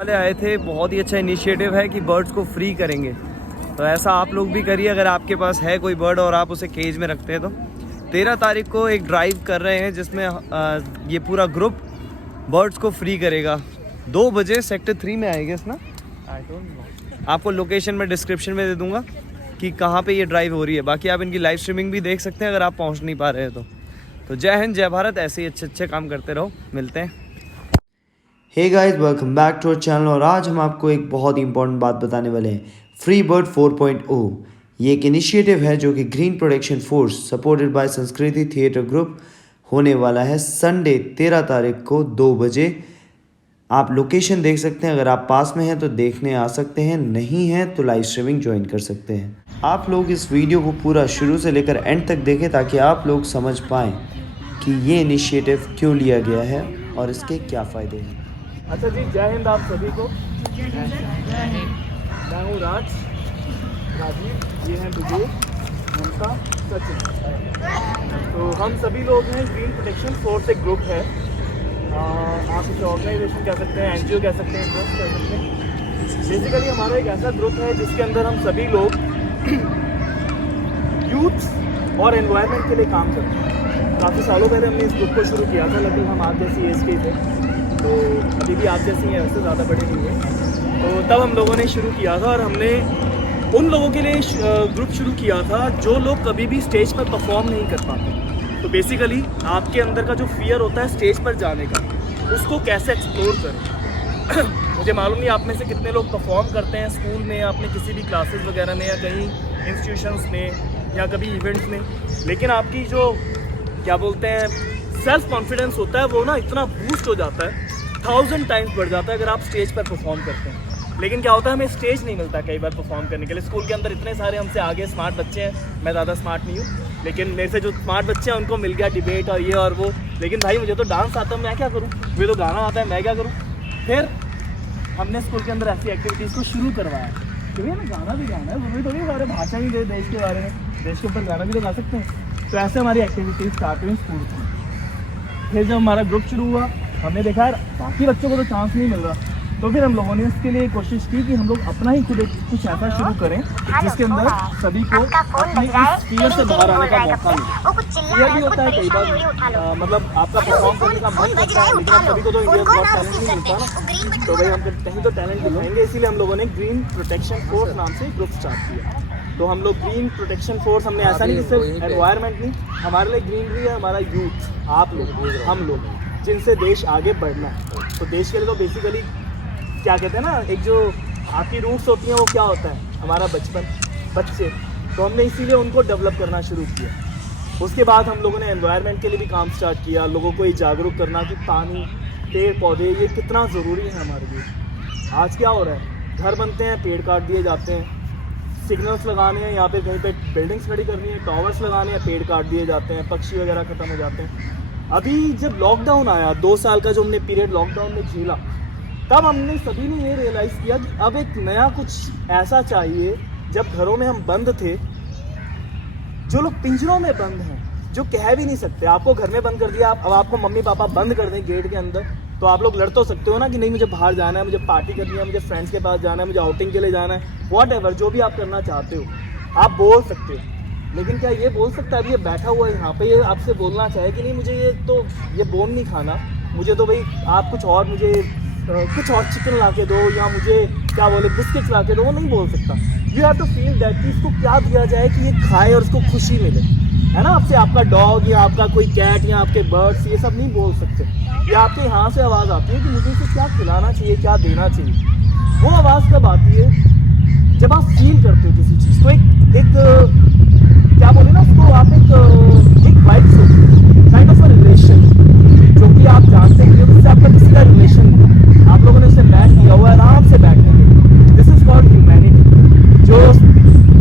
वाले आए थे। बहुत ही अच्छा इनिशिएटिव है कि बर्ड्स को फ्री करेंगे, तो ऐसा आप लोग भी करिए। अगर आपके पास है कोई बर्ड और आप उसे केज में रखते हैं तो 13 तारीख को एक ड्राइव कर रहे हैं जिसमें ये पूरा ग्रुप बर्ड्स को फ्री करेगा। 2 बजे सेक्टर 3 में आएंगे ना। आई डोंट नो, आपको लोकेशन में डिस्क्रिप्शन में दे दूंगा कि कहाँ पे ये ड्राइव हो रही है। बाकी आप इनकी लाइव स्ट्रीमिंग भी देख सकते हैं अगर आप पहुँच नहीं पा रहे हैं तो जय हिंद जय भारत, ऐसे ही अच्छे काम करते रहो। मिलते हैं। Hey guys, welcome back to our channel. और आज हम आपको एक बहुत ही इंपॉर्टेंट बात बताने वाले हैं। फ्री बर्ड 4.0 ये एक इनिशिएटिव है जो कि green protection force supported by संस्कृति थिएटर ग्रुप होने वाला है संडे 13 तारीख को 2 बजे। आप लोकेशन देख सकते हैं, अगर आप पास में हैं तो देखने आ सकते हैं, नहीं हैं तो लाइव स्ट्रीमिंग ज्वाइन कर सकते हैं। आप लोग इस वीडियो को पूरा शुरू से लेकर एंड तक देखें ताकि आप लोग समझ पाएँ कि ये इनिशिएटिव क्यों लिया गया है और इसके क्या फ़ायदे हैं। अच्छा जी, जय हिंद आप सभी को। मैं हूँ राजीव, ये हैं विजय, ममता, सचिन। तो हम सभी लोग हैं ग्रीन प्रोटेक्शन फोर्स, एक ग्रुप है। आप इसे ऑर्गेनाइजेशन कह सकते हैं, एनजीओ कह सकते हैं, ट्रस्ट कह सकते हैं। बेसिकली हमारा एक ऐसा ग्रुप है जिसके अंदर हम सभी लोग यूथ और एनवायरनमेंट के लिए काम करते हैं। काफ़ी सालों पहले हमने इस ग्रुप को शुरू किया था, लगभग हम आप जैसी एज के थे, तो अभी भी आप जैसी हैं, वैसे ज़्यादा बड़े नहीं हैं। तो तब हम लोगों ने शुरू किया था और हमने उन लोगों के लिए ग्रुप शुरू किया था जो लोग कभी भी स्टेज पर परफॉर्म नहीं कर पाते। तो बेसिकली आपके अंदर का जो फियर होता है स्टेज पर जाने का, उसको कैसे एक्सप्लोर करें। मुझे मालूम नहीं आप में से कितने लोग परफॉर्म करते हैं स्कूल में, आपने किसी भी क्लासेस वगैरह में या कहीं इंस्टीट्यूशंस में या कभी इवेंट्स में, लेकिन आपकी जो क्या बोलते हैं सेल्फ कॉन्फिडेंस होता है वो ना इतना बूस्ट हो जाता है, 1000 टाइम्स बढ़ जाता है अगर आप स्टेज पर परफॉर्म करते हैं। लेकिन क्या होता है, हमें स्टेज नहीं मिलता कई बार परफॉर्म करने के लिए। स्कूल के अंदर इतने सारे हमसे आगे स्मार्ट बच्चे हैं, मैं ज़्यादा स्मार्ट नहीं हूँ, लेकिन मेरे से जो स्मार्ट बच्चे हैं उनको मिल गया डिबेट और ये और वो। लेकिन भाई मुझे तो डांस आता है, मैं क्या करूँ, मुझे तो गाना आता है, मैं क्या करूँ। फिर हमने स्कूल के अंदर ऐसी एक्टिविटीज़ को शुरू करवाया कि भैया हमें गाना भी गाना है, वो थोड़ी सारे भाषा ही दे देश के बारे में, देश के ऊपर गाना भी तो गा सकते हैं। तो ऐसे हमारी एक्टिविटीज़ स्टार्ट हुई स्कूल की। फिर जब हमारा ग्रुप शुरू हुआ, हमने देखा यार बाकी बच्चों को तो चांस नहीं मिल रहा, तो फिर हम लोगों ने इसके लिए कोशिश की कि हम लोग अपना ही खुद कुछ ऐसा शुरू करें जिसके अंदर सभी को अपने इस फियर से बाहर आने का मौका मिले। यह भी होता है कई बार, मतलब आपका परफॉर्म करने का मन करता है, लेकिन आप सभी को तो इंडिया में बहुत टैलेंट नहीं मिलता ना, तो भाई हम कहीं तो टैलेंट दिखाएंगे। इसीलिए हम लोगों ने ग्रीन प्रोटेक्शन फोर्स नाम से ग्रुप स्टार्ट किया। तो हम लोग ग्रीन प्रोटेक्शन फोर्स, हमने ऐसा नहीं कि सिर्फ एनवायरनमेंट नहीं, हमारे लिए ग्रीनरी है हमारा यूथ, आप लोग, हम लोग, जिनसे देश आगे बढ़ना है। तो देश के लिए तो बेसिकली क्या कहते हैं ना, एक जो आपकी रूट्स होती हैं वो क्या होता है, हमारा बचपन, बच्चे। तो हमने इसीलिए उनको डेवलप करना शुरू किया। उसके बाद हम लोगों ने एनवायरनमेंट के लिए भी काम स्टार्ट किया, लोगों को ये जागरूक करना कि पानी, पेड़ पौधे ये कितना ज़रूरी है हमारे लिए। आज क्या हो रहा है, घर बनते हैं, पेड़ काट दिए जाते हैं, सिग्नल्स लगाने हैं, यहाँ पे कहीं पे बिल्डिंग्स खड़ी करनी है, टावर्स लगाने हैं, पेड़ काट दिए जाते हैं, पक्षी वगैरह ख़त्म हो जाते हैं। अभी जब लॉकडाउन आया, 2 साल का जो हमने पीरियड लॉकडाउन में झेला, तब हमने सभी ने ये रियलाइज़ किया कि अब एक नया कुछ ऐसा चाहिए। जब घरों में हम बंद थे, जो लोग पिंजरों में बंद हैं, जो कह भी नहीं सकते, आपको घर में बंद कर दिया, अब आपको मम्मी पापा बंद कर दें गेट के अंदर, तो आप लोग लड़ तो सकते हो ना कि नहीं मुझे बाहर जाना है, मुझे पार्टी करनी है, मुझे फ्रेंड्स के पास जाना है, मुझे आउटिंग के लिए जाना है, व्हाटएवर जो भी आप करना चाहते हो आप बोल सकते हो। लेकिन क्या ये बोल सकता है, अभी ये बैठा हुआ है यहाँ पे, ये आपसे बोलना चाहे कि नहीं मुझे ये बोन नहीं खाना, मुझे तो भाई आप कुछ और, मुझे कुछ और चिकन ला के दो, या मुझे क्या बोले बिस्किट्स ला के दो, वो नहीं बोल सकता। You have to feel that कि इसको क्या दिया जाए कि ये खाए और उसको खुशी मिले, है ना। आपसे आपका डॉग या आपका कोई कैट या आपके बर्ड्स ये सब नहीं बोल सकते। ये आपके यहाँ से आवाज़ आती है कि मुझे इसे क्या खिलाना चाहिए, क्या देना चाहिए। वो आवाज़ कब आती है, जब आप फील करते हो किसी चीज़ को, एक क्या बोले ना उसको, आप एक वाइब्स होती है, काइंड ऑफ अ रिलेशन, जो कि आप जानते हैं कि उससे आपका किसी का रिलेशन नहीं, आप लोगों ने उससे बैठ किया हुआ, आराम से बैठेंगे। दिस इज कॉल्ड ह्यूमैनिटी, जो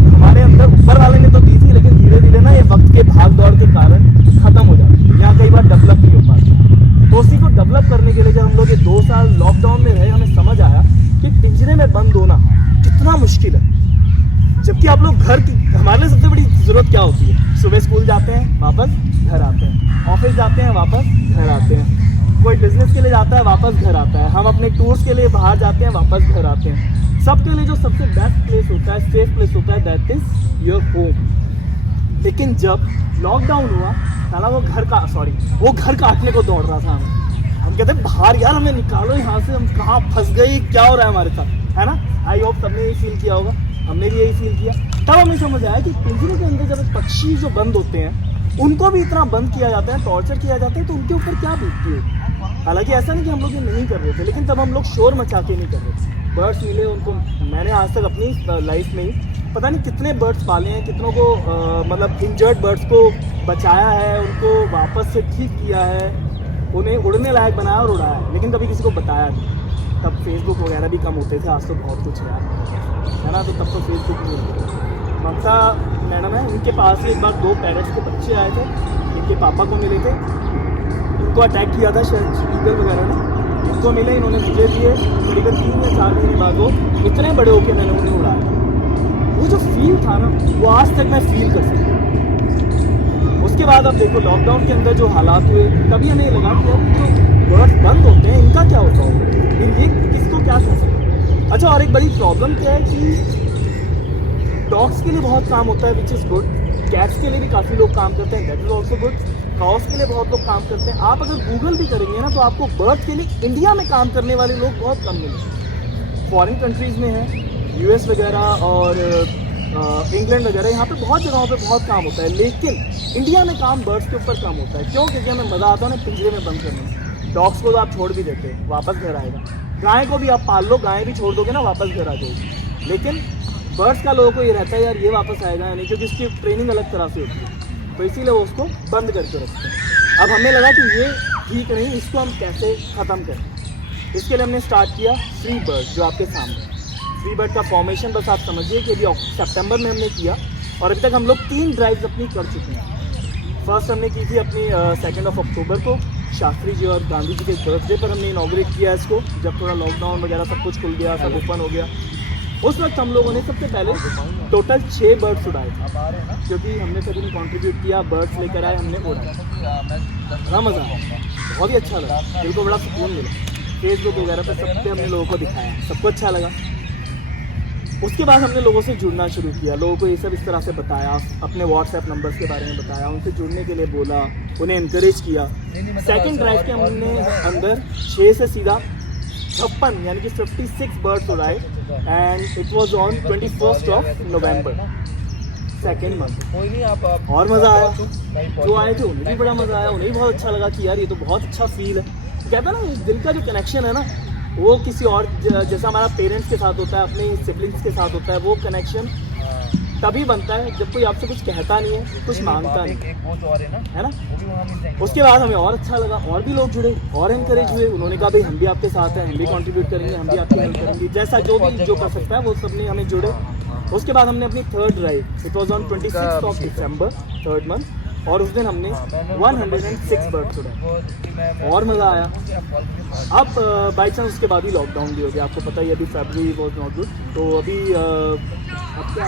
हमारे अंदर ऊपर वाले ने तो दी थी, लेकिन धीरे धीरे ना ये वक्त के भाग दौड़ के कारण ख़त्म हो जाती है, या कई बार डेवलप नहीं हो पाती। तो उसी को डेवलप करने के लिए जब हम लोग ये 2 साल लॉकडाउन में रहे, हमें समझ आया कि पिंजरे में बंद होना कितना मुश्किल है। जबकि आप लोग घर की, हमारे लिए सबसे बड़ी ज़रूरत क्या होती है, सुबह स्कूल जाते हैं, वापस घर आते हैं, ऑफिस जाते हैं, वापस घर आते हैं, कोई बिजनेस के लिए जाता है वापस घर आता है, हम अपने टूर्स के लिए बाहर जाते हैं वापस घर आते हैं। सबके लिए जो सबसे बेस्ट प्लेस होता है, सेफ प्लेस होता है, दैट इज योर होम। लेकिन जब लॉकडाउन हुआ साला वो घर काटने को दौड़ रहा था। हम कहते हैं बाहर यार, हमें निकालो यहाँ से, हम कहाँ फंस गए, क्या हो रहा है हमारे साथ, है ना। आई होप सबने यही फील किया होगा, हमने भी यही फील किया। तब हमें समझ आया कि पिंजरे के अंदर जब पक्षी जो बंद होते हैं उनको भी इतना बंद किया जाता है, टॉर्चर किया जाता है, तो उनके ऊपर क्या बीतती है। हालांकि ऐसा नहीं कि हम लोग ये नहीं कर रहे थे, लेकिन तब हम लोग शोर मचा के नहीं कर रहे थे। बर्ड्स मिले उनको, मैंने आज तक अपनी लाइफ में ही पता नहीं कितने बर्ड्स पाले हैं, कितनों को मतलब इंजर्ड बर्ड्स को बचाया है, उनको वापस से ठीक किया है, उन्हें उड़ने लायक बनाया और उड़ाया है, लेकिन कभी किसी को बताया नहीं। तब फेसबुक वगैरह भी कम होते थे, आज तो बहुत कुछ है ना। तो तब तो फेसबुक नहीं होता। ममता मैडम है, उनके पास एक बार 2 पैरेट्स के बच्चे आए थे, इनके पापा को मिले थे, उनको अटैक किया था शायद ईगल वगैरह ने, इनको मिले, इन्होंने मुझे दिए। करीबन 3 या 4 महीने बाद वो इतने बड़े होके मैंने उन्हें उड़ाया। वो जो फील था ना, वो आज तक मैं फील कर सकता हूँ। उसके बाद अब देखो लॉकडाउन के अंदर जो हालात हुए, तभी हमें लगा कि अब जो बर्ड्स बंद होते हैं इनका क्या होता होगा, ये किसको क्या कर सकते। अच्छा, और एक बड़ी प्रॉब्लम क्या है कि डॉग्स के लिए बहुत काम होता है, विच इज़ गुड। कैट्स के लिए भी काफ़ी लोग काम करते हैं, that is also good. Cows के लिए बहुत लोग काम करते हैं। आप अगर गूगल भी करेंगे ना, तो आपको बर्ड्स के लिए इंडिया में काम करने वाले लोग बहुत कम मिलेंगे। फॉरेन कंट्रीज़ में है, यूएस वगैरह और इंग्लैंड वगैरह, यहाँ पे बहुत जगहों पे बहुत काम होता है, लेकिन इंडिया में काम बर्ड्स के ऊपर कम होता है। क्यों? क्योंकि हमें मज़ा आता है ना पिंजरे में बंद करने में। डॉग्स को तो आप छोड़ भी देते हैं, वापस घर आएगा। गाय को भी आप पाल लो, गाय भी छोड़ दोगे ना, वापस घर आ जाएगी। लेकिन बर्ड्स का लोगों को ये रहता है यार ये वापस आएगा या नहीं, क्योंकि इसकी ट्रेनिंग अलग तरह से होती है, तो इसीलिए वो उसको बंद करके रखते हैं। अब हमें लगा कि ये ठीक नहीं, इसको हम कैसे ख़त्म करें। इसके लिए हमने स्टार्ट किया फ्री बर्ड, जो आपके सामने फ्री बर्ड का फॉर्मेशन बस आप समझिए कि अभी सितंबर में हमने किया और अभी तक हम लोग 3 ड्राइव्स अपनी कर चुके हैं। फर्स्ट हमने की थी अपनी 2 अक्टूबर को, शास्त्री जी और गांधी जी के बर्थडे पर हमने इनॉग्रेट किया इसको, जब थोड़ा लॉकडाउन वगैरह सब कुछ खुल गया, सब ओपन हो गया। उस वक्त हम लोगों ने सबसे पहले टोटल 6 बर्ड्स उड़ाए थे, क्योंकि हमने सभी ने कॉन्ट्रीब्यूट किया, बर्ड्स लेकर आए, हमने उड़ाया, बड़ा मज़ा आया, बहुत ही अच्छा लगा, दिल को बड़ा सुकून मिला। फेसबुक वगैरह पर सब पे हमने लोगों को दिखाया, सबको अच्छा लगा। उसके बाद हमने लोगों से जुड़ना शुरू किया, लोगों को ये सब इस तरह से बताया, अपने व्हाट्सएप नंबर्स के बारे में बताया, उनसे जुड़ने के लिए बोला, उन्हें इनकरेज किया। सेकंड ड्राइव के हमने अंदर 6 से सीधा 56 यानी कि 56 बर्ड्स उड़ाए and it was on 21 November, second month. और मज़ा आया, जो आए थे उन्हें भी बड़ा मज़ा आया, उन्हें भी बहुत अच्छा लगा कि यार ये तो बहुत अच्छा फील है। कहता है ना, दिल का जो कनेक्शन है ना, वो किसी और जैसा हमारा पेरेंट्स के साथ होता है, अपने सिबलिंग्स के साथ होता है, वो कनेक्शन तभी बनता है जब कोई आपसे कुछ कहता नहीं है, कुछ मांगता नहीं है ना। उसके बाद हमें और अच्छा लगा, और भी लोग जुड़े और एनकरेज हुए, उन्होंने कहा भाई हम भी आपके साथ हैं, हम भी कंट्रीब्यूट करेंगे, हम भी आपकी हेल्प करेंगे, जैसा जो कर सकता है वो सब ने हमें जुड़े। उसके बाद हमने अपनी 3rd drive, it was on 26 December, 3rd month, और उस दिन हमने 106 बर्ड्स उड़ाए और मज़ा आया। अब बाई चांस उसके बाद ही लॉकडाउन भी हो गया, आपको पता ही, अभी फरवरी वॉज नॉट गुड, तो अभी अब क्या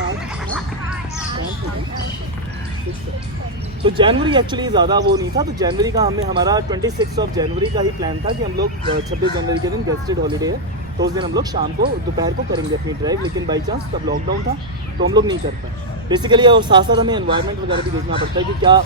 तो जनवरी एक्चुअली ज़्यादा वो नहीं था, तो जनवरी का हमारा 26 जनवरी का ही प्लान था कि हम लोग 26 जनवरी के दिन गेस्टेड हॉलीडे है, तो उस दिन हम लोग शाम को दोपहर को करेंगे अपनी ड्राइव, लेकिन बाई चांस तब लॉकडाउन था तो हम लोग नहीं कर पाए बेसिकली। और साथ साथ हमें एनवायरनमेंट वगैरह भी देखना पड़ता है कि क्या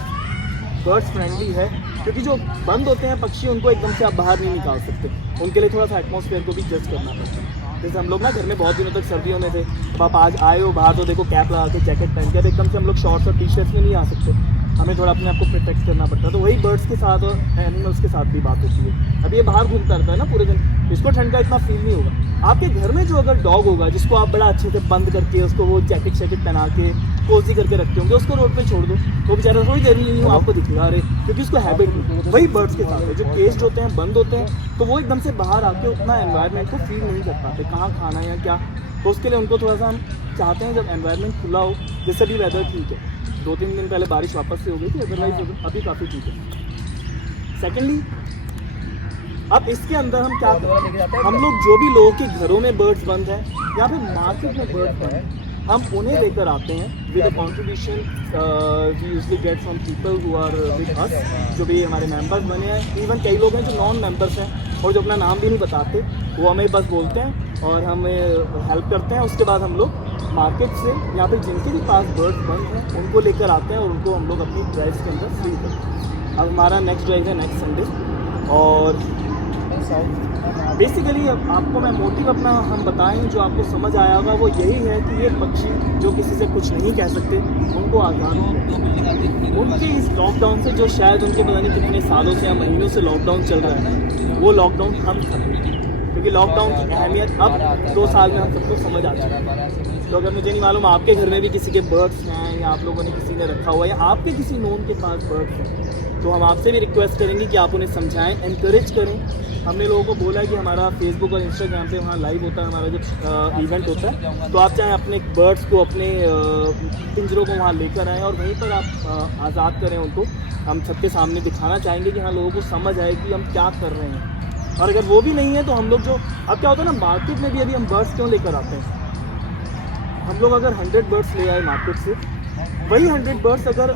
बर्ड्स फ्रेंडली है, क्योंकि जो बंद होते हैं पक्षी उनको एकदम से आप बाहर नहीं निकाल सकते, उनके लिए थोड़ा सा एटमॉस्फेयर को भी जज करना पड़ता है। जैसे हम लोग ना घर में बहुत दिनों तक सर्दियों में थे, अब आप आज आए हो बाहर तो देखो कैप लगा के, जैकेट पहन के, एकदम से हम लोग शॉर्ट्स और टी-शर्ट्स में नहीं आ सकते, हमें थोड़ा अपने आप को प्रोटेक्ट करना पड़ता है। तो वही बर्ड्स के साथ और एनिमल्स के साथ भी बात होती है। अब ये बाहर घूमता रहता है ना पूरे दिन, इसको ठंड का इतना फील नहीं होगा। आपके घर में जो अगर डॉग होगा जिसको आप बड़ा अच्छे से बंद करके, उसको वो जैकेट पहना के कोजी करके रखते होंगे, उसको रोड पे छोड़ दो, वो बेचारा थोड़ी देर नहीं हो आपको दिखेगा, अरे क्योंकि उसको हैबिट नहीं। वही बर्ड्स के साथ है, जो केस्ड होते हैं, बंद होते हैं, तो वो एकदम से बाहर आके उतना एनवायरनमेंट को फील नहीं कर पाते, कहाँ खाना है या क्या। तो उसके लिए उनको थोड़ा सा हम चाहते हैं जब एनवायरनमेंट खुला हो, जैसे भी वेदर ठीक है, 2-3 दिन पहले बारिश वापस से हो गई थी, अदरवाइज अभी काफ़ी ठीक है। सेकेंडली अब इसके अंदर हम क्या करें, हम लोग जो भी लोगों के घरों में बर्ड्स बंद हैं या फिर मार्केट में बर्ड्स बंद हैं, हम उन्हें लेकर आते हैं with a contribution we usually get from people who are with us, जो भी हमारे मेंबर्स बने हैं। इवन कई लोग हैं जो नॉन मेंबर्स हैं और जो अपना नाम भी नहीं बताते, वो हमें बस बोलते हैं और हमें हेल्प करते हैं। उसके बाद हम लोग मार्केट से यहाँ पे जिनके भी पास बर्ड्स बंद हैं उनको लेकर आते हैं और उनको हम लोग अपनी ड्राइव्स के अंदर फ्री करते हैं। अब हमारा नेक्स्ट ड्राइव है नेक्स्ट संडे, और बेसिकली आपको मैं मोटिव अपना हम बताएं जो आपको समझ आया होगा, वो यही है कि ये पक्षी जो किसी से कुछ नहीं कह सकते, उनको आज़ाद हो उनके इस लॉकडाउन से, जो शायद उनके पता नहीं कितने सालों से या महीनों से लॉकडाउन चल रहा है, वो लॉकडाउन हम खत्म, क्योंकि लॉकडाउन की अहमियत अब 2 साल में हम सबको समझ आ चुका है। तो अगर मुझे नहीं मालूम आपके घर में भी किसी के बर्ड्स हैं या आप लोगों ने किसी ने रखा हुआ है या आपके किसी नोन के पास बर्ड्स हैं, तो हम आपसे भी रिक्वेस्ट करेंगे कि आप उन्हें समझाएं, एनकरेज करें। हमने लोगों को बोला है कि हमारा फेसबुक और इंस्टाग्राम पे वहाँ लाइव होता है, हमारा जब इवेंट होता है, तो आप चाहे अपने बर्ड्स को, अपने पिंजरों को वहाँ लेकर आएँ और वहीं पर आप आज़ाद करें उनको। हम सबके सामने दिखाना चाहेंगे कि हाँ, लोगों को समझ आए कि हम क्या कर रहे हैं। और अगर वो भी नहीं है तो हम लोग जो अब क्या होता है ना, मार्केट में भी अभी हम बर्ड्स क्यों लेकर आते हैं, हम लोग अगर 100 बर्ड्स ले आए मार्केट से, वही 100 बर्ड्स अगर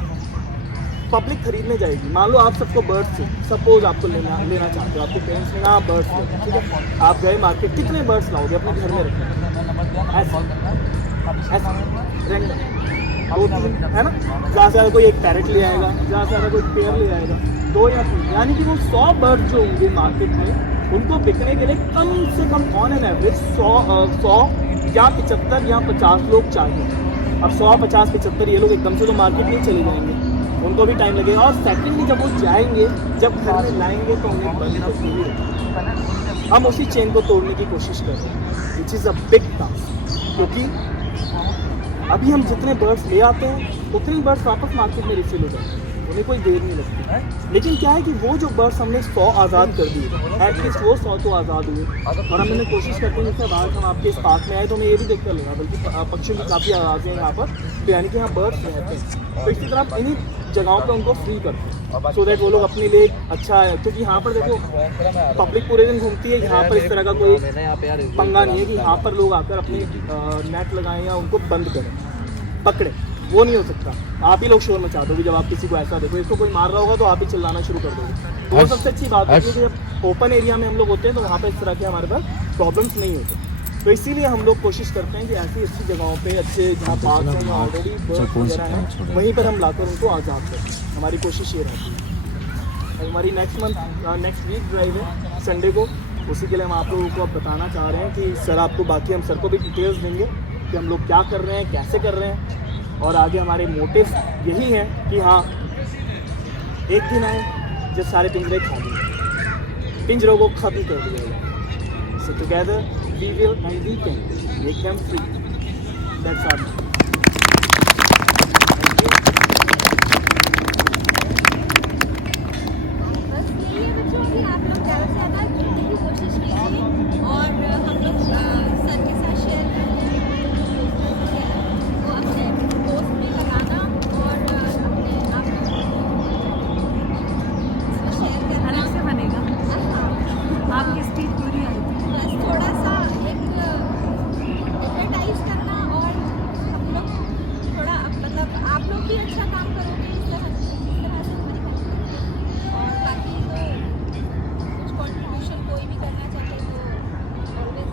पब्लिक खरीदने जाएगी, मान लो आप सबको बर्ड्स से सपोज आपको लेना चाहते हो, आपके पेरेंट्स ने आप बर्ड्स ले, ठीक है, आप गए मार्केट, कितने बर्ड्स लाओगे अपने घर में रखने, ऐसे रैंडम 2-3 है ना, ज़्यादा से ज़्यादा कोई एक पैरेट ले आएगा, ज़्यादा से ज़्यादा कोई पेयर ले आएगा, 2 या 3, यानी कि वो 100 बर्ड्स जो होंगे मार्केट में, उनको बिकने के लिए कम से कम ऑन एन एवरेज 100 या 75 या 50 लोग चाहिए। अब 100, 50, 75 ये लोग एकदम से तो मार्केट नहीं चले जाएंगे, उनको भी टाइम लगेगा। और सेकेंडली जब वो जाएंगे, जब घर में लाएंगे तो उन्हें बंद तो पूरी रहेगी। हम उसी चेन को तोड़ने की कोशिश कर रहे हैं, which is a big task, क्योंकि अभी हम जितने बर्ड्स ले आते हैं उतने बर्ड्स वापस मार्केट में रिफिल हो जाते हैं, उन्हें कोई देर नहीं लगती। लेकिन क्या है कि वो जो बर्ड्स हमने 100 आज़ाद कर दिए, एटलीस्ट वो 100 तो आज़ाद हुए, और हमने कोशिश करते हैं जैसे आज हम आपके इस पार्क में आए तो हमें ये भी देखकर लगा, बल्कि पक्षियों की काफ़ी आवाज़ें हैं यहाँ पर, तो यानी कि यहाँ बर्ड्स रहते हैं, तो इसी तरह इन्हीं जगहों पे उनको फ्री करते हैं, सो दैट वो लोग अपने लिए अच्छा है। क्योंकि यहाँ पर देखो पब्लिक पूरे दिन घूमती है, यहाँ पर इस तरह का कोई पंगा नहीं है कि यहाँ पर लोग आकर अपने नेट लगाएं या उनको बंद करें, पकड़े, वो नहीं हो सकता। आप ही लोग शोर मचा दोगे जब आप किसी को ऐसा देखो, इसको कोई मार रहा होगा तो आप ही चिल्लाना शुरू कर दोगे। तो वो सबसे अच्छी बात होती है कि जब ओपन एरिया में हम लोग होते हैं तो वहाँ पर इस तरह के हमारे पास प्रॉब्लम्स नहीं होते। तो इसीलिए हम लोग कोशिश करते हैं कि ऐसी अच्छी जगहों पे, अच्छे जहाँ पार्क हैं, जहाँ ऑलरेडी बर्ड्स वगैरह हैं, वहीं पर हम लाकर उनको आज़ाद करें, हमारी कोशिश ये रहती है। हमारी नेक्स्ट वीक ड्राइव है संडे को, उसी के लिए हम आप लोगों को अब बताना चाह रहे हैं कि सर आपको, बाकी हम सर को भी डिटेल्स देंगे कि हम लोग क्या कर रहे हैं, कैसे कर रहे हैं, और आगे हमारे मोटिव यही है कि हाँ, एक दिन आए जब सारे पिंजरे खाली, पिंजरों को खत्म कर दिया जाए। सो together we will and we can make them free. That's our goal. बस यही है बच्चों, कि आप लोग ज़्यादा से ज़्यादा जुड़ने की कोशिश कीजिए और हम लोग सर के साथ शेयर करते हैं वो अपने पोस्ट में लगाना और अपने आप इसको शेयर करना अलग से बनेगा। हाँ, आपकी स्पीच पूरी आई थी, बस थोड़ा सा एडवर्टाइज करना और हम लोग थोड़ा मतलब आप लोग भी अच्छा काम करोगे इस तरह से हमारी कंपनी, और बाकी तो कुछ कॉन्ट्रीब्यूशन कोई भी करना चाहे तो ऑलवेज।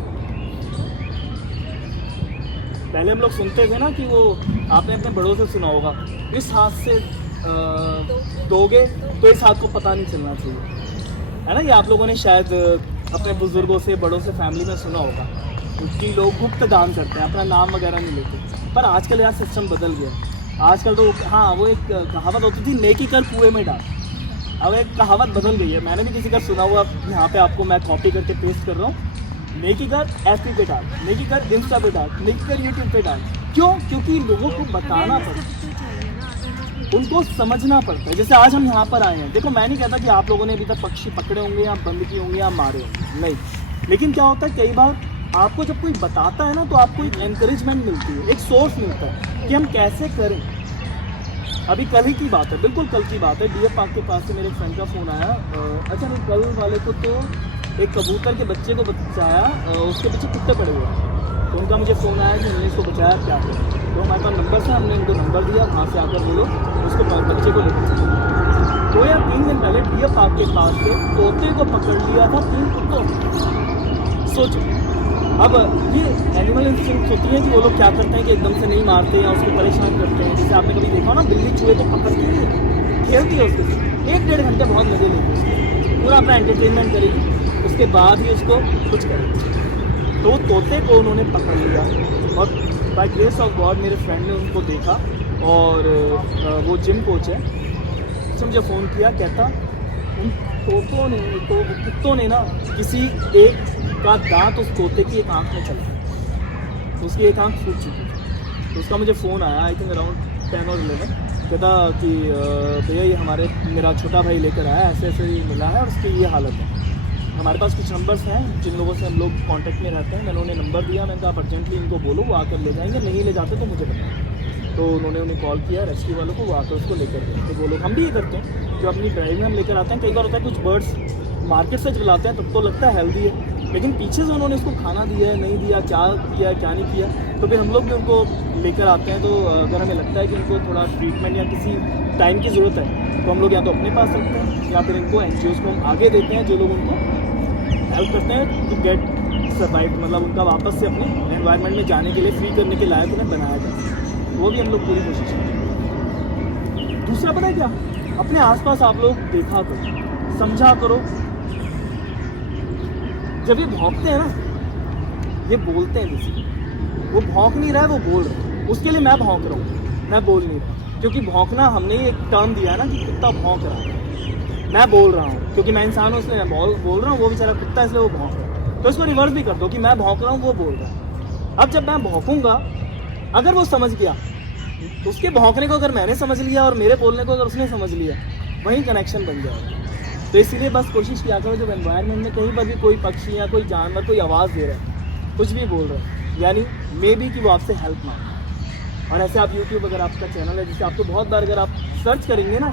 पहले हम लोग सुनते थे ना कि वो, आपने अपने बड़ों से सुना होगा, इस हाथ से दोगे तो इस हाथ को पता नहीं चलना चाहिए, है ना। ये आप लोगों ने शायद अपने बुजुर्गों से, बड़ों से, फैमिली में सुना होगा, क्योंकि लोग गुप्त दान करते हैं, अपना नाम वगैरह नहीं लेते। पर आजकल यार सिस्टम बदल गया। आजकल तो हाँ, वो एक कहावत होती थी, नेकी कर कुएं में डाल, अब एक कहावत बदल गई है। मैंने भी किसी का सुना हुआ, यहाँ पे आपको मैं कॉपी करके पेस्ट कर रहा हूँ। नेकी कर FB पे डाल, नेकी कर इंस्टा पे डाल, नेकी कर यूट्यूब पे डाल। क्यों? क्योंकि लोगों को बताना पड़ता है, उनको समझना पड़ता है। जैसे आज हम यहाँ पर आए हैं, देखो मैं नहीं कहता कि आप लोगों ने अभी तक पक्षी पकड़े होंगे या बंद किए होंगे या मारे होंगे, नहीं। लेकिन क्या होता है, कई बार आपको जब कोई बताता है ना, तो आपको एक एनकरेजमेंट मिलती है, एक सोर्स मिलता है कि हम कैसे करें। अभी कल ही की बात है, बिल्कुल कल की बात है, डीएफ पार्क के पास से मेरे फ्रेंड का फ़ोन आया। अच्छा नहीं, कल वाले को तो एक कबूतर के बच्चे को बचाया, उसके पीछे कुत्ते पड़े हुए, तो उनका मुझे फ़ोन आया कि हमने इसको बचाया, क्या करें। तो हमारे पास नंबर था, हमने उनको नंबर दिया, वहाँ से आकर बोलो उसको बच्चे को लेकर चलो। 2 या 3 दिन पहले डियर पार्क के पास से तोते को पकड़ लिया था 3 कुत्तों ने। सोचो, अब ये एनिमल इंस्टिंक्ट होती है कि वो लोग क्या करते हैं कि एकदम से नहीं मारते या उसको परेशान करते हैं। जैसे आपने कभी देखा हो ना, बिल्ली चूहे को पकड़ती है, खेलती है उसके साथ 1-1.5 घंटे, बहुत मजे लेगी, पूरा अपना एंटरटेनमेंट करेगी, उसके बाद ही उसको कुछ करेगी। तो वो तोते को उन्होंने पकड़ लिया और बाय ग्रेस ऑफ गॉड मेरे फ्रेंड ने उनको देखा और वो जिम कोच है, उसने मुझे फ़ोन किया, कहता उन तोतों ने, तो कुत्तों ने ना किसी एक का दांत उस तोते की एक आँख में चला, उसकी एक आँख फूट चुकी थी। तो उसका मुझे फ़ोन आया, आई थिंक अराउंड 10 और 11, कहता कि भैया ये मेरा छोटा भाई लेकर आया, ऐसे ऐसे मिला है और उसकी ये हालत है। हमारे पास कुछ नंबर्स हैं जिन लोगों से हम लोग कांटेक्ट में रहते हैं, मैंने उन्हें नंबर दिया, मैंने कहा आप अर्जेंटली इनको बोलो, वो आकर ले जाएंगे, नहीं ले जाते तो मुझे बताओ। तो उन्होंने उन्हें कॉल किया रेस्क्यू वालों को, वो आकर उसको लेकर गए। तो वो लोग, हम भी ये करते हैं, जो अपनी ड्राइव में हम लेकर आते हैं, कई बार होता है कुछ बर्ड्स मार्केट से जब लाते हैं तब तो लगता है हेल्दी है, लेकिन पीछे से उन्होंने उसको खाना दिया है, नहीं दिया, क्या किया क्या नहीं किया, तो फिर हम लोग भी उनको लेकर आते हैं। तो अगर हमें लगता है कि उनको थोड़ा ट्रीटमेंट या किसी टाइम की ज़रूरत है तो हम लोग या तो अपने पास रखते हैं या फिर इनको NGOs को हम आगे देते हैं, जो लोग उनको हेल्प करते हैं टू गेट सर्वाइव, मतलब उनका वापस से अपने एनवायरनमेंट में जाने के लिए, फ्री करने के लायक उन्हें बनाया जाए। वो भी हम लोग पूरी कोशिश करते हैं। दूसरा पता है क्या, अपने आसपास आप लोग देखा करो, समझा करो। जब ये भौंकते हैं ना, ये बोलते हैं किसी, वो भौंक नहीं रहा है, वो बोल रहा है। उसके लिए मैं भौंक रहा हूँ, मैं बोल नहीं रहा, क्योंकि भौंकना हमने एक टर्म दिया है ना कि कुत्ता भौंक रहा है, मैं बोल रहा हूँ क्योंकि मैं इंसान हूँ इसलिए मैं बोल रहा हूँ, वो बेचारा कुत्ता इसलिए वो भौंक रहा है। तो इसको रिवर्स भी कर दो कि मैं भौंक रहा हूँ, वो बोल रहा है। अब जब मैं भौंकूंगा, अगर वो समझ गया, तो उसके भौंकने को अगर मैंने समझ लिया और मेरे बोलने को अगर उसने समझ लिया, वहीं कनेक्शन बन जाएगा। तो इसीलिए बस कोशिश किया करो, जब एनवायरनमेंट में कहीं पर भी कोई पक्षी या कोई जानवर कोई आवाज़ दे रहा है, कुछ भी बोल रहा है, यानी मे बी कि वो आपसे हेल्प मांगे। और ऐसे आप यूट्यूब, अगर आपका चैनल है, जिससे आपको बहुत बार अगर आप सर्च करेंगे ना,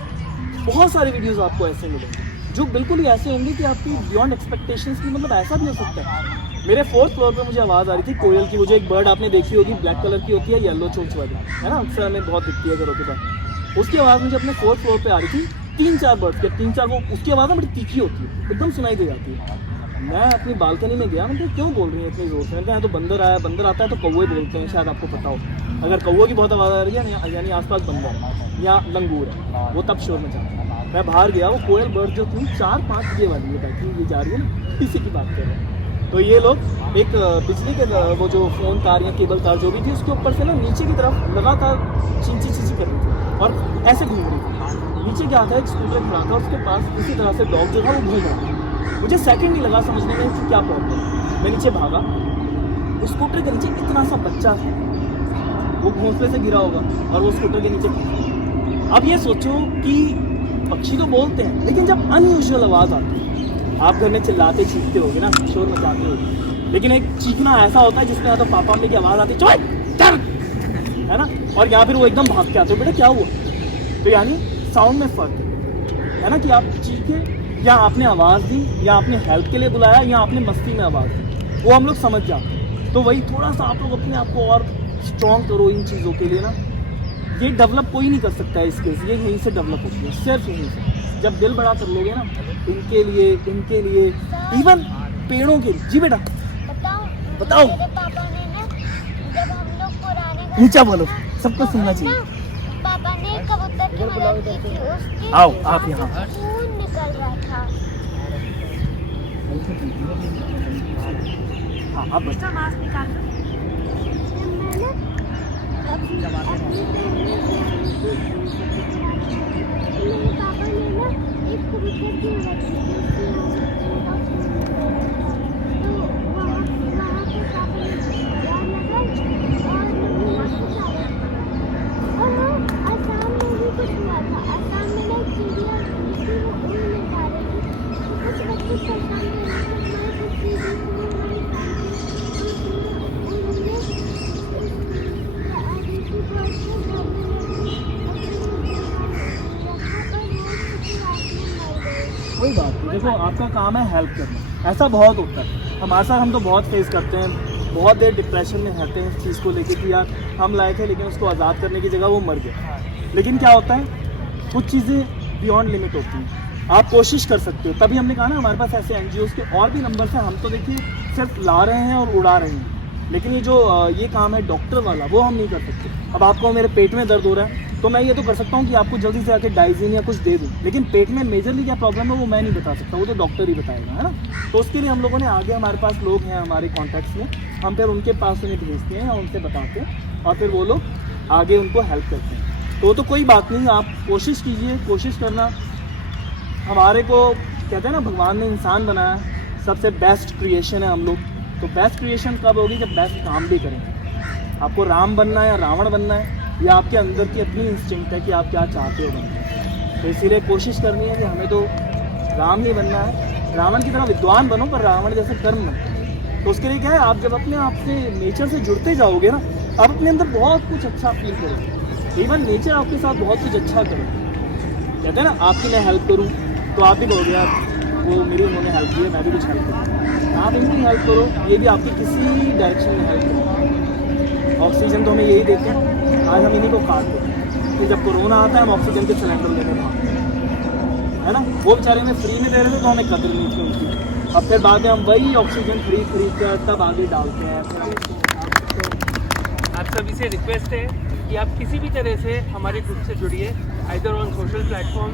बहुत सारे वीडियोस आपको ऐसे मिलेंगे जो बिल्कुल ही ऐसे होंगे कि आपकी बियॉन्ड एक्सपेक्टेशंस की, मतलब ऐसा भी हो सकता है। मेरे 4th फ्लोर पे मुझे आवाज़ आ रही थी कोयल की, वो जो एक बर्ड आपने देखी होगी, ब्लैक कलर की होती है, येलो चोंच वाली, है ना, अक्सर हमें बहुत दिखती है घरों के पास। उसकी आवाज़ मुझे अपने 4th फ्लोर पे आ रही थी, 3-4 बर्ड्स के, 3-4, वो उसकी आवाज़ ना बड़ी तीखी होती है, एकदम सुनाई दे जाती है। मैं अपनी बालकनी में गया, मतलब क्यों बोल रही है इतनी जोर से, मैंने कहा तो बंदर आया, बंदर आता है तो कौवे बोलते हैं, शायद आपको पता हो। अगर कौवे की बहुत आवाज़ आ रही है यानी आसपास बंदर है या लंगूर है, वो तब शोर मचा। मैं बाहर गया, वो कोयल बर्ड जो थी 4-5 बजे वाली है, ताकि ये जा रही है ना, इसी की बात कर रहे हैं। तो ये लोग एक बिजली के वो जो फ़ोन तार या केबल तार जो भी थी, उसके ऊपर से ना नीचे की तरफ लगातार चींची कर रही थी और ऐसे घूम रही थी। नीचे क्या था, एक स्कूटर खड़ा था, उसके पास इसी तरह से डॉग जो था वो घूम रहा था। मुझे सेकंड नहीं लगा समझने में कि क्या प्रॉब्लम। मैं नीचे भागा, उस स्कूटर के नीचे इतना सा बच्चा था, वो घोंसले से गिरा होगा और वो स्कूटर के नीचे। अब ये सोचो कि पक्षी तो बोलते हैं, लेकिन जब अनयूजुअल आवाज़ आती है, आप घर में चिल्लाते चीखते होगे ना, शोर मचाते होगे, लेकिन एक चीखना ऐसा होता है जिसमें या तो पापा मम्मी की आवाज़ आती है, है ना, और या फिर वो एकदम भाग के आते हो, बेटा क्या हुआ। तो यानी साउंड में फ़र्क है ना, कि आप चीखे या आपने आवाज़ दी या आपने हेल्प के लिए बुलाया या आपने मस्ती में आवाज़ दी, वो हम लोग समझ जाते हैं। तो वही थोड़ा सा आप लोग अपने आप को और स्ट्रॉन्ग करो इन चीज़ों के लिए ना। ये डेवलप कोई नहीं कर सकता है, इसके ये यहीं से डेवलप होती है, सिर्फ यहीं से। जब दिल बड़ा कर लोगे ना, इनके लिए इवन पेड़ों के लिए। जी बेटा बताओ। मेरे पापा ने ना, जब हम लोग पुराने ऊंचा बोलो, सबको सुनना चाहिए। पापा ने कबूतर की मदद की थी, उसके आओ आप यहाँ। खून निकल रहा था। हाँ आप बच्चा मास्क निकाल लो। मेरे पापा ने ना एक कबूतर की मदद की थी, कोई बात नहीं, देखो आपका काम है हेल्प करना, ऐसा बहुत होता है हमारे साथ। हम तो बहुत फेस करते हैं, बहुत देर डिप्रेशन में रहते हैं इस चीज़ को लेके कि यार हम लाए थे लेकिन उसको आज़ाद करने की जगह वो मर गया। लेकिन क्या होता है, कुछ चीज़ें बियॉन्ड लिमिट होती हैं, आप कोशिश कर सकते हो। तभी हमने कहा ना हमारे पास ऐसे NGOs के और भी नंबर्स हैं, हम तो देखिए सिर्फ ला रहे हैं और उड़ा रहे हैं, लेकिन ये जो ये काम है डॉक्टर वाला वो हम नहीं कर सकते। अब आपको मेरे पेट में दर्द हो रहा है तो मैं ये तो कर सकता हूँ कि आपको जल्दी से आके डाइजिन या कुछ दे दूँ, लेकिन पेट में मेजरली क्या प्रॉब्लम है वो मैं नहीं बता सकता, वो तो डॉक्टर ही बताएगा, है ना। तो उसके लिए हम लोगों ने आगे, हमारे पास लोग हैं हमारे कॉन्टैक्ट्स में, हम फिर उनके पास उन्हें भेजते हैं या उनसे बताते हैं और फिर वो लोग आगे उनको हेल्प करते हैं। तो कोई बात नहीं, आप कोशिश कीजिए। कोशिश करना हमारे को कहते हैं ना, भगवान ने इंसान बनाया, सबसे बेस्ट क्रिएशन है हम लोग। तो बेस्ट क्रिएशन कब होगी, जब बेस्ट काम भी करेंगे। आपको राम बनना है या रावण बनना है, ये आपके अंदर की अपनी इंस्टिंक्ट है कि आप क्या चाहते हो बनना। तो इसीलिए कोशिश करनी है कि हमें तो राम नहीं बनना है, रावण की तरह विद्वान बनो पर रावण जैसे कर्म बनो। तो उसके लिए क्या है, आप जब अपने आप से नेचर से जुड़ते जाओगे ना, आप अपने अंदर बहुत कुछ अच्छा फील करोगे। इवन नेचर आपके साथ बहुत कुछ अच्छा करेगा। कहते हैं ना, आपकी मैं हेल्प करूँ तो आप भी कहोगे यार वो मेरी उन्होंने हेल्प की है, मैं भी कुछ हेल्प करूँ। आप इनकी हेल्प करो, ये भी आपकी किसी डायरेक्शन में हेल्प करो। ऑक्सीजन तो हमें यही देते हैं, आज हम इन्हीं को काट देते हैं। फिर जब कोरोना आता है हम ऑक्सीजन के सिलेंडर लेने भागते हैं, है ना। वो बेचारे हमें फ्री में दे रहे थे तो हमें कदर नहीं थी उनकी। अब फिर बाद में हम वही ऑक्सीजन खरीद कर तब आगे डालते हैं। आप सभी से रिक्वेस्ट है कि आप किसी भी तरह से हमारे ग्रुप से जुड़िए, आइदर ऑन सोशल प्लेटफॉर्म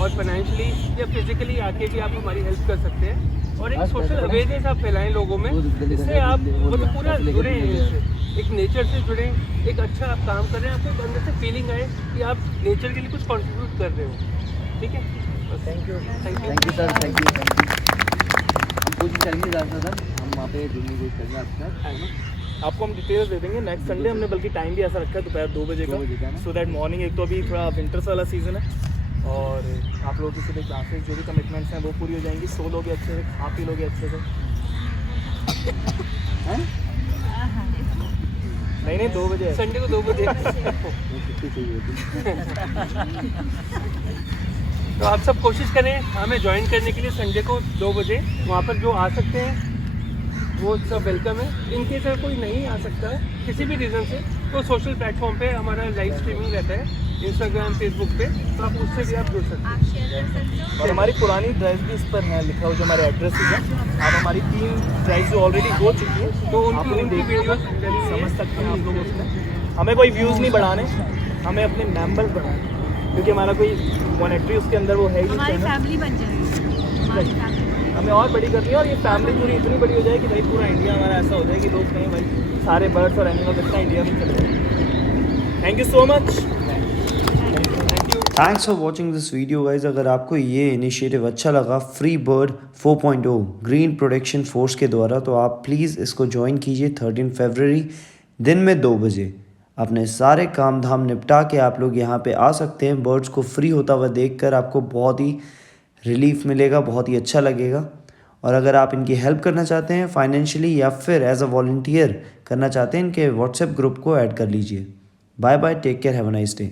और फाइनेंशियली या फिजिकली आके भी आप हमारी हेल्प कर सकते हैं। और एक सोशल अवेयरनेस आप फैलाएं लोगों में, जिससे आप मतलब पूरा जुड़े हैं इससे, एक नेचर से जुड़े, एक अच्छा आप काम कर रहे हैं, आपको एक अंदर से फीलिंग आए कि आप नेचर के लिए कुछ कंट्रीब्यूट कर रहे हो। ठीक है, thank you sir, thank you. हम कोशिश करेंगे ज़्यादा सर, हम वहाँ पे जुड़ने की कोशिश करेंगे आपके साथ। आपको हम डिटेल्स दे देंगे नेक्स्ट संडे। हमने बल्कि टाइम भी ऐसा रखा है दोपहर 2 बजे का, सो दैट मॉर्निंग, एक तो अभी थोड़ा विंटर्स वाला सीज़न है और आप लोगों की सुबह क्लासेस जो भी कमिटमेंट्स हैं वो पूरी हो जाएंगी। सो लोगे अच्छे से, खा पी लोगे अच्छे से, हैं? नहीं 2 बजे संडे को 2 बजे। तो आप सब कोशिश करें हमें ज्वाइन करने के लिए संडे को 2 बजे। वहाँ पर जो आ सकते हैं वो सब वेलकम है। इनकेस अगर कोई नहीं आ सकता है किसी भी रीज़न से, तो सोशल प्लेटफॉर्म पे हमारा लाइव स्ट्रीमिंग रहता है, इंस्टाग्राम, फेसबुक पे, तो आप उससे भी आप जुड़ सकते हैं। आप शेयर कर सकते हो। और हमारी पुरानी ड्राइव भी इस पर है लिखा हुआ, जो हमारे एड्रेस है। आप हमारी 3 ड्राइव जो ऑलरेडी हो चुकी है तो आप उनकी उन्हें वीडियो समझ सकते हैं आप लोग उसमें। हमें कोई व्यूज़ नहीं बढ़ाने, हमें अपने मेंबर्स बढ़ाने, क्योंकि हमारा कोई मॉनेटरी उसके अंदर वो है ही नहीं। हमारी फैमिली बन जाएगी, हमारी फैमिली हमें और बड़ी करनी है, और ये फैमिली पूरी इतनी बड़ी हो जाए कि भाई पूरा इंडिया हमारा ऐसा हो जाए कि लोग कहें भाई सारे बर्ड्स और एनिमल्स इतना इंडिया में चले जाए। Thank you so much. Thanks for watching this video guys. अगर आपको ये इनिशिएटिव अच्छा लगा free bird 4.0 green protection force के द्वारा, तो आप प्लीज़ इसको ज्वाइन कीजिए 13 फरवरी दिन में 2 बजे। अपने सारे काम धाम निपटा के आप लोग यहाँ पे आ सकते हैं। बर्ड्स को फ्री होता हुआ देखकर आपको बहुत ही रिलीफ मिलेगा, बहुत ही अच्छा लगेगा। और अगर आप इनकी हेल्प करना चाहते हैं फाइनेंशियली या फिर एज अ वॉलंटियर करना चाहते हैं, इनके व्हाट्सएप ग्रुप को ऐड कर लीजिए। Bye bye, take care, have a nice day.